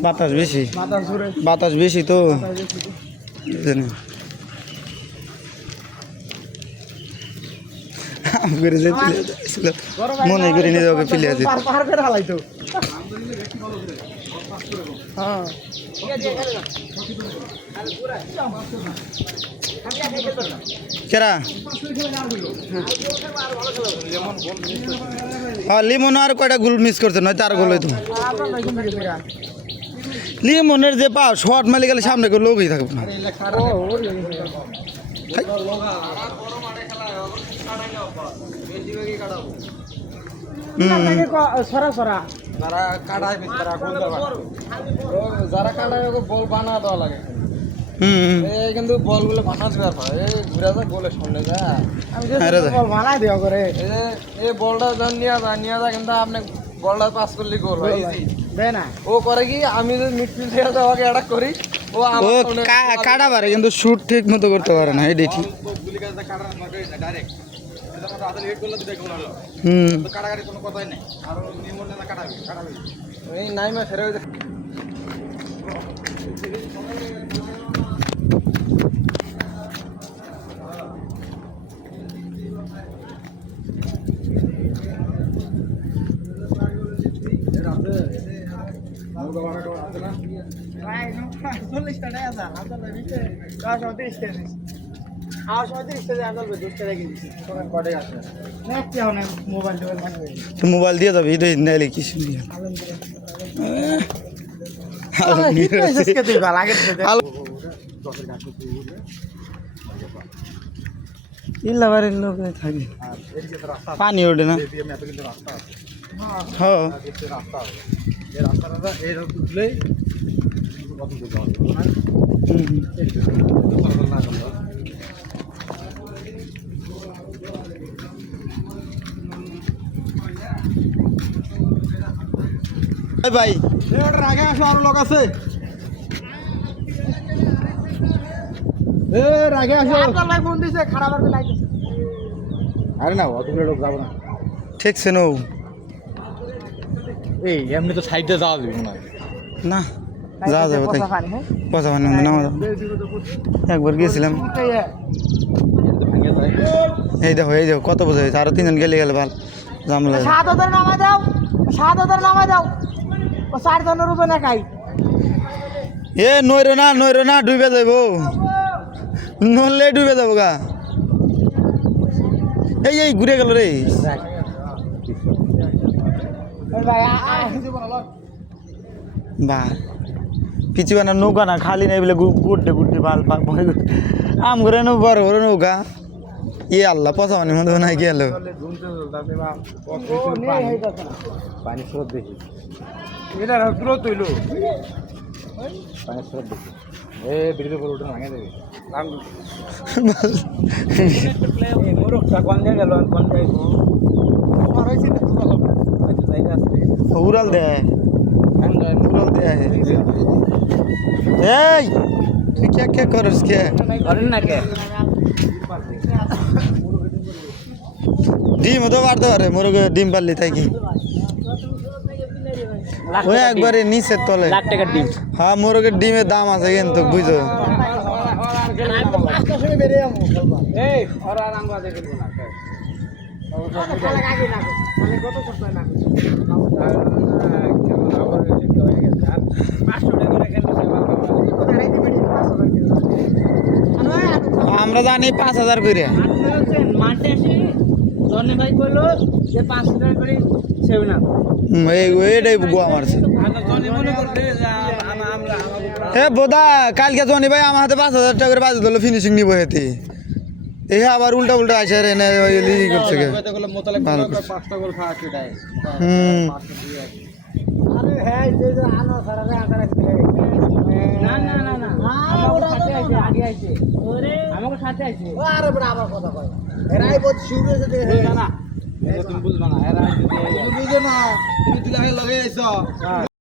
বাতাস বেশি। বাতাস বেশি তো। মনে করে নিজে ওকে পিলে আছে লিমন আর কয়টা গোল মিস করছে নয় তার গোল হইতো। লিমনের যে পা শর্ট মালি গেলে সামনে করে লোকই থাকবে না। সরা সরা। যারা কাটায় তারা গোল যারা কাটায় ওকে বল বানা দেওয়া লাগে। এই কিন্তু বলগুলো বানাতে পারবে এই ঘুরে সামনে আমি যে আরে দে। বল বানাই দেওয়া করে। এই এই বলটা যখন নিয়ে যায় নিয়ে যায় কিন্তু আপনি বলটা পাস করলে গোল হয়। ও করে কি আমি যদি মিডফিল্ড থেকে ওকে অ্যাটাক করি। ও ও কাটা পারে কিন্তু শুট ঠিক মতো করতে পারে না ঠিক হুম। ছেড়ে ওই যে চল্লিশ টাকা আছে হাজার দিচ্ছে দশ মোবাইল দিয়ে যাবে এটাই নাইলে কি শুনি ইল্লাবারের লোক থাকে। পানি ওঠে না। হ্যাঁ। ভাই। আগে আসো আরও লোক আছে এ আগে আসো। আপনার ভাই ফোন দিছে খারাপ আর লাইতেছে আরে না অতগুলো লোক যাব না। ঠেকছে নৌ এই এমনি তো সাইডে যাওয়া যাবে না না যা যাব তাই। পচা পানি নামা যাব একবার গেছিলাম এই দেখো এই দেখো কত বোঝা হয়েছে? আরও তিনজন গেলে গেলে ভালো। জামলা সাত হাজার নামাই দাও সাত হাজার নামাই দাও। ও চার জনের রূপে না খাই। এ নইরো না নইরো না ডুবে যাব নলে ডুবে যাব গা। এই এই ঘুরে গেল রে। বা পিছু না নৌকা না খালি নাই বলে গুড্ডে গুড্ডে ভালো পাক ভয় আম করে নো বড় বড় নৌকা। ই আল্লাহ পচা মতো নাই গেল। ও উড়াল দে উড়াল দে এই তুই কে কে করস কে? করেন না কে? ডিম তো পারতে পারে মোরগে ডিম পারলি তাই কি? ওই একবারে নিচের তলে। লাখ টাকার ডিম। হ্যাঁ মোরগের ডিমের দাম আছে কিন্তু বুঝো এই ওরা রাঙ্গা দেখে না কত সপ্তাহ না। আমরা জানি পাঁচ হাজার করে মাঠে এসে জনি ভাই বলল যে পাঁচ হাজার করে। সেবে না হুম, এই এটাই গোয়া মারছে এ বোদা কালকে জনি ভাই আমার হাতে পাঁচ হাজার টাকা করে বাজে দিল ফিনিশিং নিব হেতে। এ আবার উল্টা উল্টা আসে রে না ওই লিজি করছে গে ভালো করছে। হুম। আরে হ্যাঁ যে যে আনো সারা রে আকার না না না না। আমাকে সাথে আইছে আগে আইছে। ওরে। আমাকে সাথে আইছে। আরে বড় আবার কথা কয়। এরাই বহুত শুরু হয়েছে তুমি বুঝবা না। তুমি দিলে লগে আইছো।